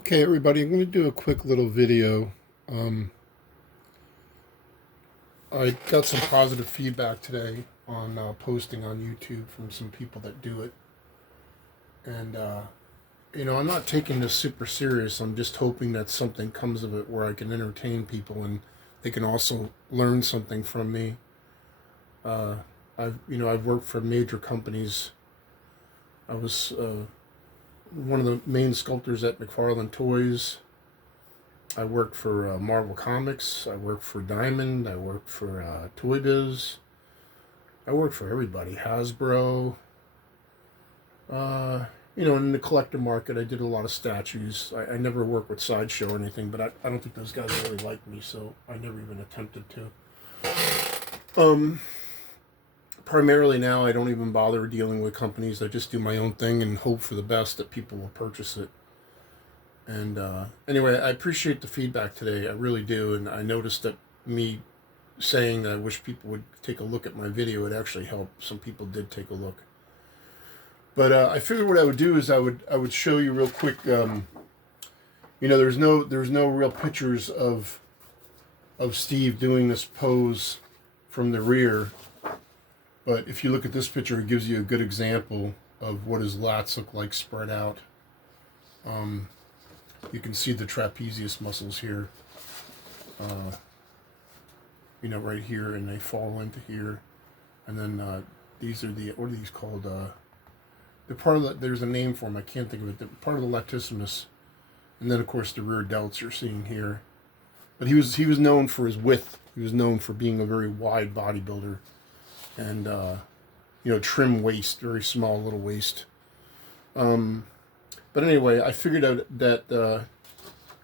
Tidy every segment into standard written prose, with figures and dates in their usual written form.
Okay, everybody, I'm going to do a quick little video. Um, I got some positive feedback today on posting on YouTube from some people that do it. And, I'm not taking this super serious. I'm just hoping that something comes of it where I can entertain people and they can also learn something from me. Uh, I've worked for major companies. I was one of the main sculptors at McFarlane Toys. I worked for Marvel Comics. I worked for Diamond. I worked for Toy Biz. I worked for everybody. Hasbro. In the collector market, I did a lot of statues. I never worked with Sideshow or anything, but I don't think those guys really liked me, so I never even attempted to. Um, Primarily now, I don't even bother dealing with companies. I just do my own thing and hope for the best that people will purchase it. And anyway, I appreciate the feedback today. I really do. And I noticed that me saying that I wish people would take a look at my video, it actually helped. Some people did take a look. But I figured what I would do is I would show you real quick. There's no real pictures of Steve doing this pose from the rear. But if you look at this picture, it gives you a good example of what his lats look like spread out. You can see the trapezius muscles here, right here, and they fall into here. And then these are what are these called? They're part of there's a name for them, I can't think of it. They're part of the latissimus. And then, of course, the rear delts you're seeing here. But he was known for his width. He was known for being a very wide bodybuilder. And, trim waist, very small little waist. But anyway, I figured out that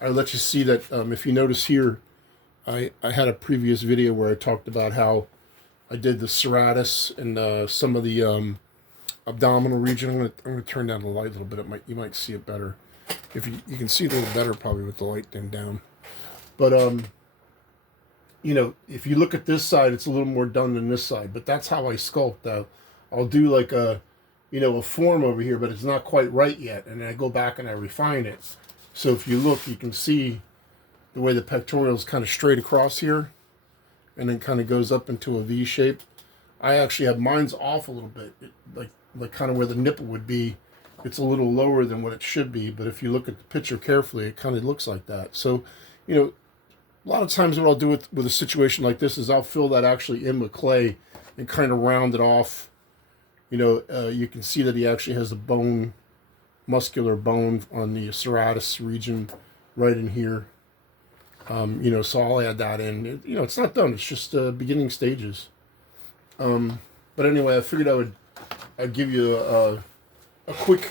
I'll let you see that if you notice here, I had a previous video where I talked about how I did the serratus and some of the abdominal region. I'm gonna turn down the light a little bit. You might see it better. If you can see it a little better probably with the light then down. But if you look at this side, it's a little more done than this side. But that's how I sculpt. I'll do like a form over here, but it's not quite right yet. And then I go back and I refine it. So if you look, you can see the way the pectoral is kind of straight across here and then kind of goes up into a V shape. I actually have mine's off a little bit, like kind of where the nipple would be. It's a little lower than what it should be, but if you look at the picture carefully, it kind of looks like that. So, a lot of times what I'll do with a situation like this is I'll fill that actually in with clay and kind of round it off. You can see that he actually has a bone, muscular bone on the serratus region right in here. So I'll add that in. It's not done. It's just beginning stages. But anyway, I figured I'd give you a quick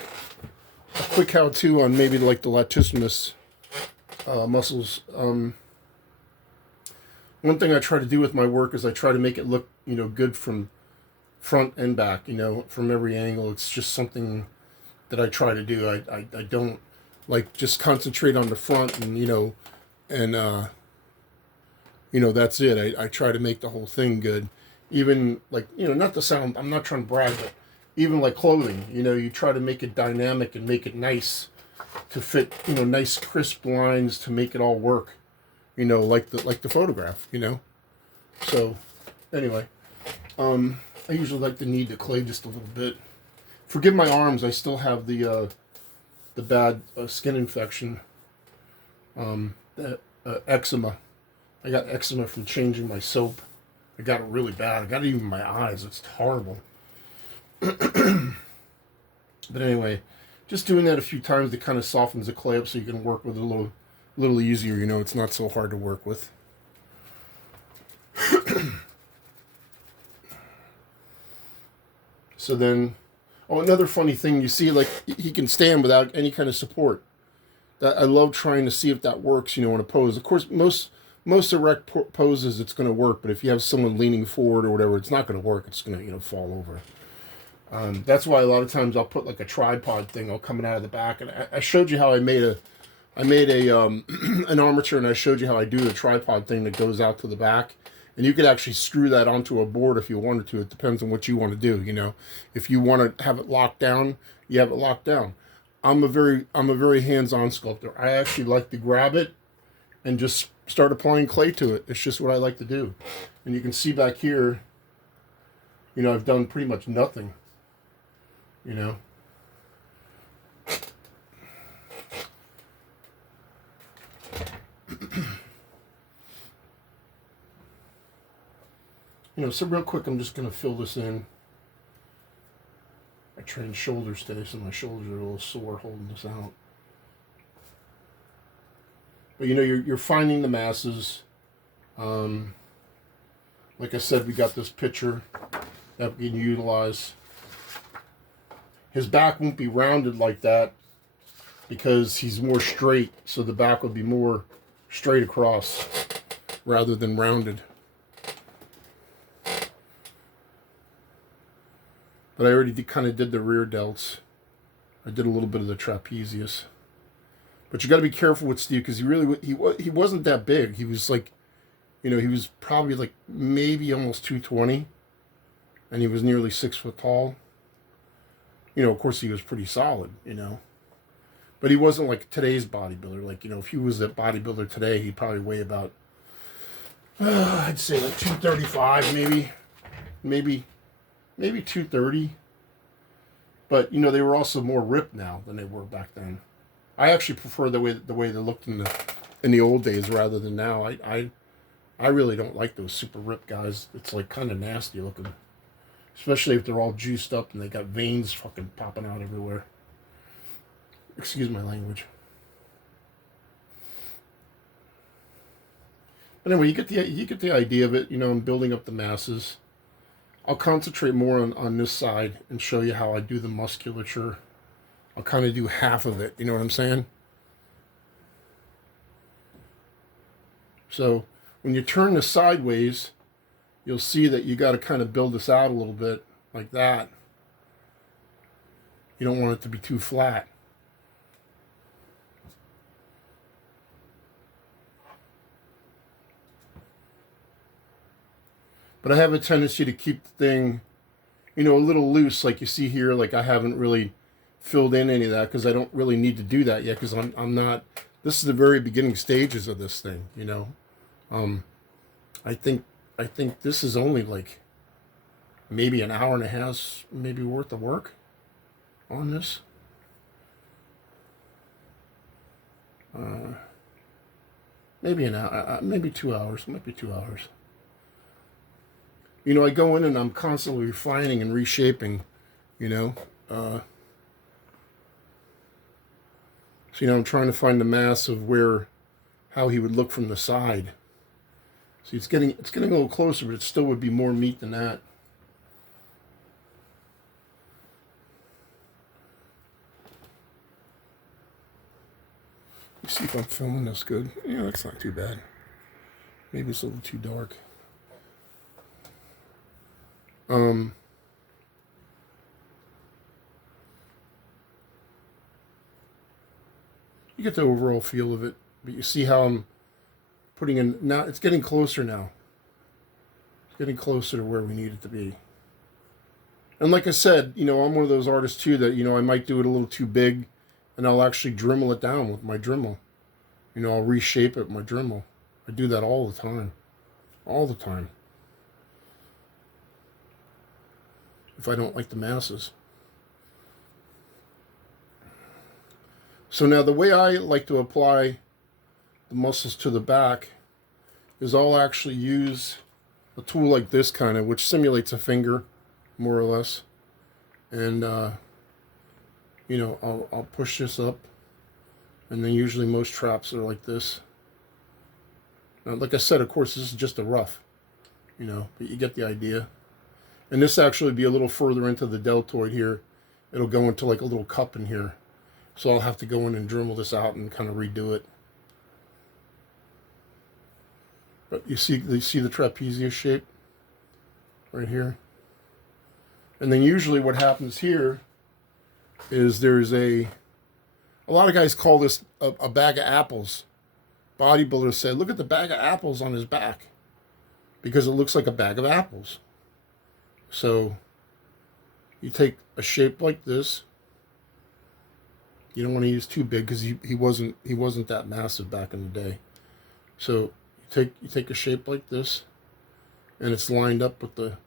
how-to on maybe like the latissimus muscles. One thing I try to do with my work is I try to make it look good from front and back, from every angle. It's just something that I try to do. I don't like just concentrate on the front and that's it. I try to make the whole thing good. Even like, not to sound, I'm not trying to brag, but even like clothing, you try to make it dynamic and make it nice to fit, nice crisp lines to make it all work, like the photograph, So anyway, I usually like to knead the clay just a little bit. Forgive my arms, I still have the bad skin infection, eczema. I got eczema from changing my soap. I got it really bad. I got it even in my eyes. It's horrible. But anyway, just doing that a few times, it kind of softens the clay up so you can work with it a little easier. It's not so hard to work with. So then, another funny thing, you see, like, he can stand without any kind of support. I love trying to see if that works, in a pose. Of course, most erect poses, it's going to work, but if you have someone leaning forward or whatever, it's not going to work. It's going to, fall over. That's why a lot of times I'll put like a tripod thing all coming out of the back. And I showed you how I made an armature, and I showed you how I do the tripod thing that goes out to the back. And you could actually screw that onto a board if you wanted to. It depends on what you want to do, If you want to have it locked down, you have it locked down. I'm a very hands-on sculptor. I actually like to grab it and just start applying clay to it. It's just what I like to do. And you can see back here, you know, I've done pretty much nothing, you know. You know, so real quick, I'm just going to fill this in. I trained shoulders today, so my shoulders are a little sore holding this out. But you know, you're finding the masses. Like I said, we got this picture that we can utilize. His back won't be rounded like that because he's more straight, so the back will be more straight across rather than rounded. But I already kind of did the rear delts. I did a little bit of the trapezius. But you got to be careful with Steve because he wasn't that big. He was like, you know, he was probably like maybe almost 220, and he was nearly 6 foot tall. You know, of course, he was pretty solid, you know. But he wasn't like today's bodybuilder. Like, you know, if he was a bodybuilder today, he'd probably weigh about, I'd say like 235 maybe 230. But, you know, they were also more ripped now than they were back then. I actually prefer the way they looked in the old days rather than now. I really don't like those super ripped guys. It's like kind of nasty looking. Especially if they're all juiced up and they got veins fucking popping out everywhere. Excuse my language. But anyway, you get the idea of it. You know, I'm building up the masses. I'll concentrate more on this side and show you how I do the musculature. I'll kind of do half of it. You know what I'm saying? So when you turn this sideways, you'll see that you got to kind of build this out a little bit like that. You don't want it to be too flat. But I have a tendency to keep the thing, you know, a little loose, like you see here. Like I haven't really filled in any of that because I don't really need to do that yet because I'm not. This is the very beginning stages of this thing, you know. I think this is only like maybe an hour and a half, maybe worth of work on this. Maybe an hour, maybe 2 hours, might be 2 hours. You know, I go in and I'm constantly refining and reshaping, you know. So, you know, I'm trying to find the mass of how he would look from the side. See, it's getting a little closer, but it still would be more meat than that. Let's see if I'm filming this good. Yeah, that's not too bad. Maybe it's a little too dark. You get the overall feel of it, but you see how I'm putting in now. It's getting closer now. It's getting closer to where we need it to be. And like I said, you know, I'm one of those artists too that, you know, I might do it a little too big, and I'll actually Dremel it down with my Dremel. You know, I'll reshape it with my Dremel. I do that all the time. All the time. If I don't like the masses. So now the way I like to apply the muscles to the back is I'll actually use a tool like this kind of, which simulates a finger, more or less. And, you know, I'll push this up. And then usually most traps are like this. Now, like I said, of course, this is just a rough, you know, but you get the idea. And this actually be a little further into the deltoid here. It'll go into like a little cup in here. So I'll have to go in and Dremel this out and kind of redo it. But you see the trapezius shape right here. And then usually what happens here is there's a lot of guys call this a bag of apples. Bodybuilders say, look at the bag of apples on his back, because it looks like a bag of apples. So you take a shape like this. You don't want to use too big because he wasn't that massive back in the day. So you take a shape like this, and it's lined up with the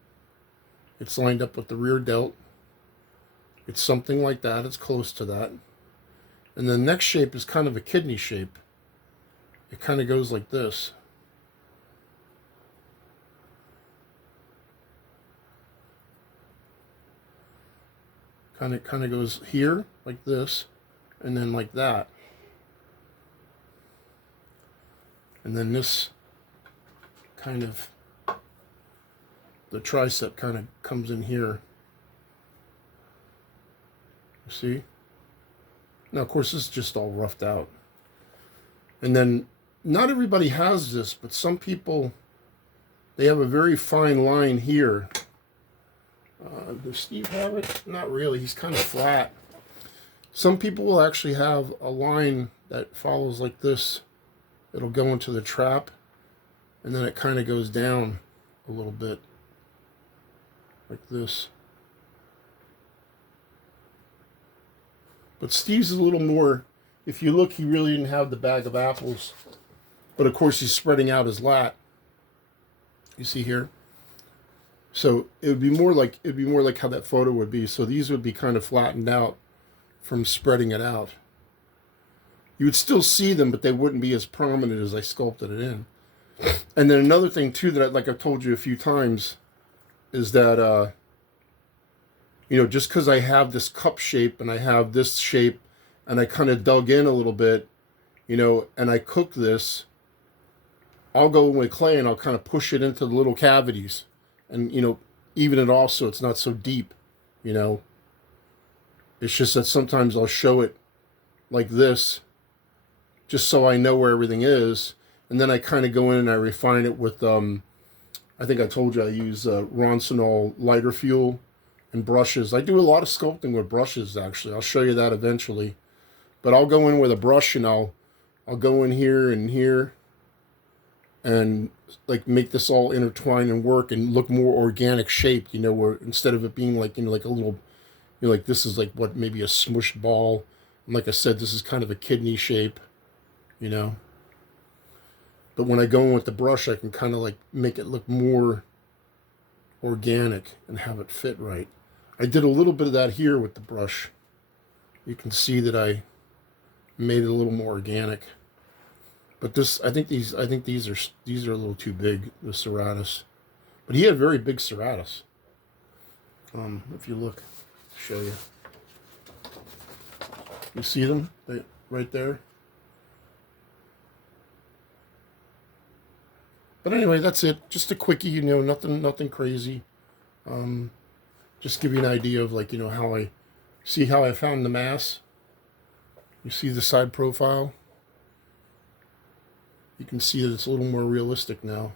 rear delt. It's something like that. It's close to that. And the next shape is kind of a kidney shape. It kind of goes like this. Kind of goes here like this, and then like that. And then this kind of, the tricep kind of comes in here. You see? Now, of course, this is just all roughed out. And then, not everybody has this, but some people, they have a very fine line here. Does Steve have it? Not really. He's kind of flat. Some people will actually have a line that follows like this. It'll go into the trap, and then it kind of goes down a little bit, like this. But Steve's a little more, if you look, he really didn't have the bag of apples. But of course, he's spreading out his lat. You see here? So it would be more like how that photo would be. So these would be kind of flattened out from spreading it out. You would still see them, but they wouldn't be as prominent as I sculpted it in. And then another thing too that, like I've told you a few times, is that you know, just because I have this cup shape and I have this shape, and I kind of dug in a little bit, you know, and I cook this, I'll go in with clay and I'll kind of push it into the little cavities, and you know, even it off so it's not so deep, you know. It's just that sometimes I'll show it like this, just so I know where everything is, and then I kind of go in and I refine it with, I think I told you I use Ronsonol lighter fuel and brushes. I do a lot of sculpting with brushes, actually. I'll show you that eventually. But I'll go in with a brush and I'll go in here and here and like make this all intertwine and work and look more organic shaped, you know, where instead of it being like, you know, like a little, you know, like this is like what, maybe a smushed ball. And like I said, this is kind of a kidney shape, you know. But when I go in with the brush, I can kind of like make it look more organic and have it fit right. I did a little bit of that here with the brush. You can see that I made it a little more organic. But this, I think these are a little too big, the serratus. But he had very big serratus. If you look, I'll show you. You see them right there? But anyway, that's it. Just a quickie, you know, nothing crazy. Just give you an idea of, like, you know, how I found the mass. You see the side profile? You can see that it's a little more realistic now.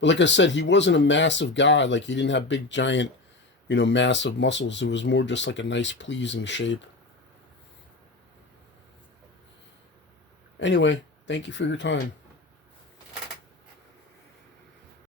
But like I said, he wasn't a massive guy. Like, he didn't have big, giant, you know, massive muscles. It was more just like a nice, pleasing shape. Anyway, thank you for your time.